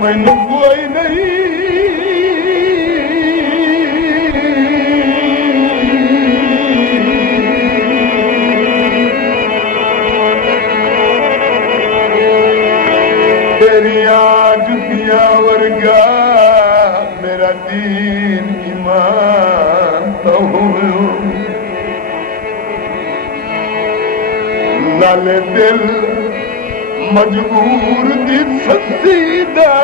मैनू कोई नहीं तेरिया जुतियां वर्गा मेरा दीन ईमान तो नाले दिल मजबूर दी फसीदा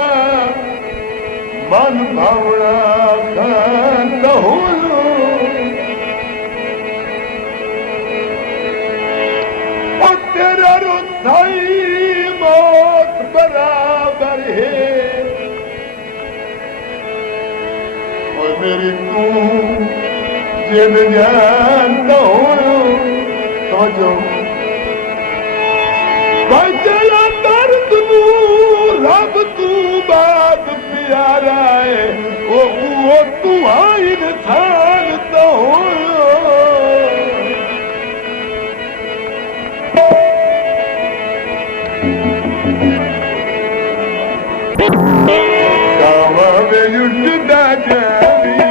मन भावना खान कहूलो और तेरा रुसाई मौत बराबर है और मेरी तू जिन जानता हूँ समझो तेरा दर्द तू रब तू बात प्यारा है वो तू इंसान तो कावा में जुटदा जावी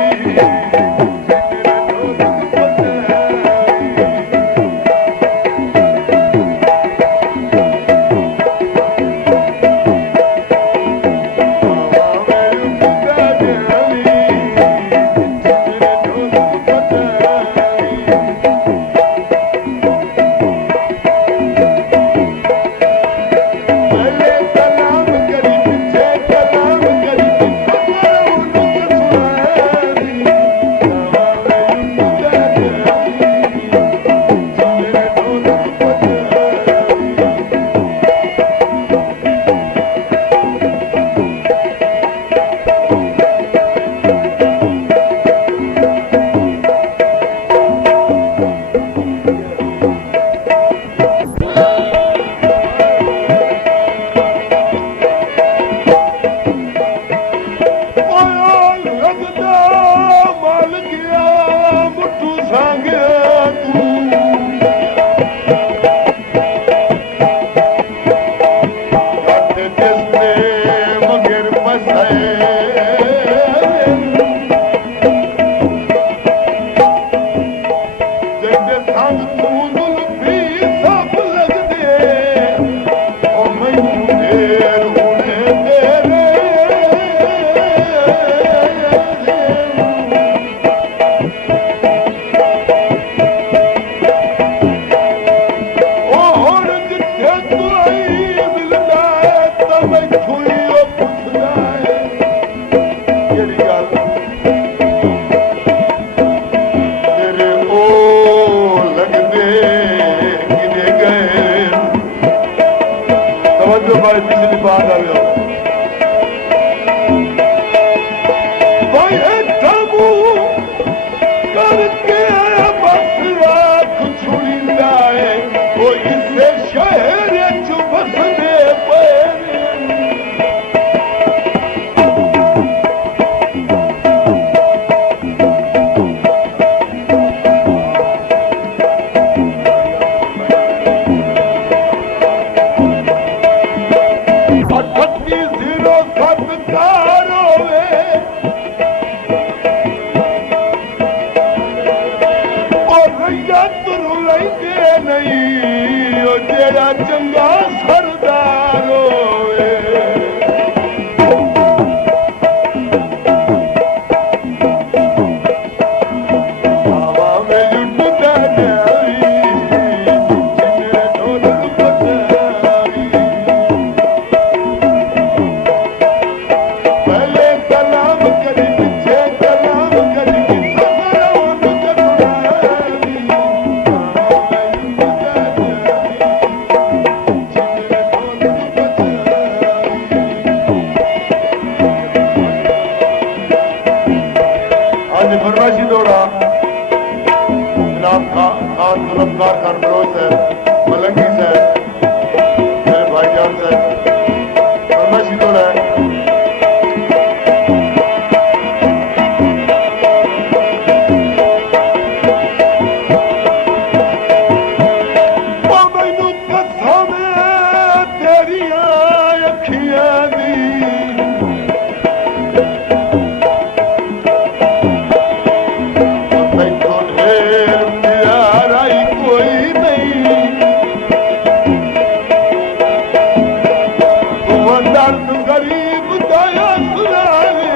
दर्द गरीब दया सुनाए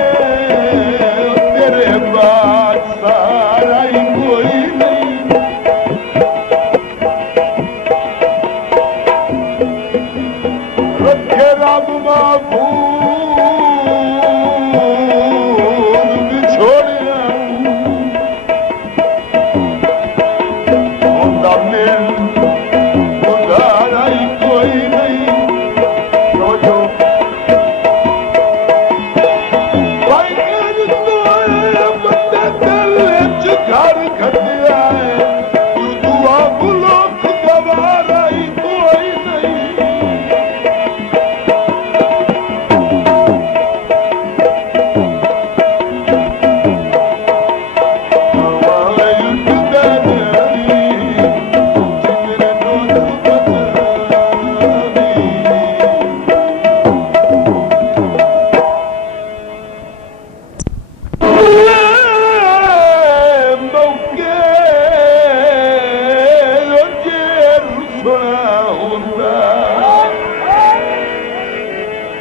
तेरे बाद सारा ही कोई नहीं रखे रब महफूज बिछोड़िया होंदा मिल गुजारा ही कोई नहीं समझो बंदे दिल च घर खटिया है तू दुआ बुलोक गवारा ही कोई नहीं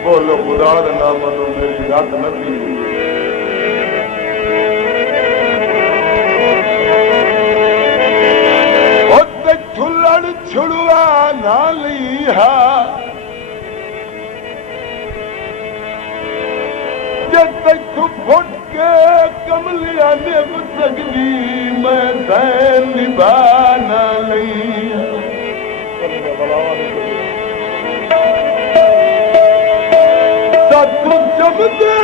बोलो खुदा का नाम मनो मेरी रख लगी छुलड़ छुड़वा ना लिया तू फुट के कमलिया ने सकदी मैं सैन निभा ना लिया तू जमदे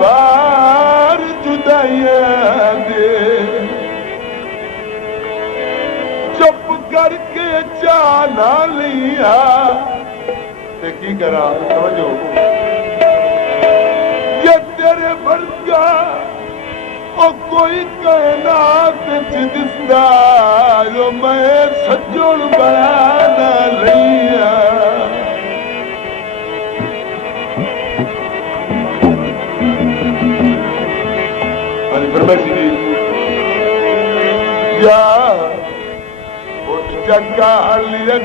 बार जुदाइयां दे चुप करके जाना लिया ते की करा समझो ये तेरे वर्गा ओ कोई कायनात च दिसदा जो मैं सजोड़ बना लिया या उठ चका लिया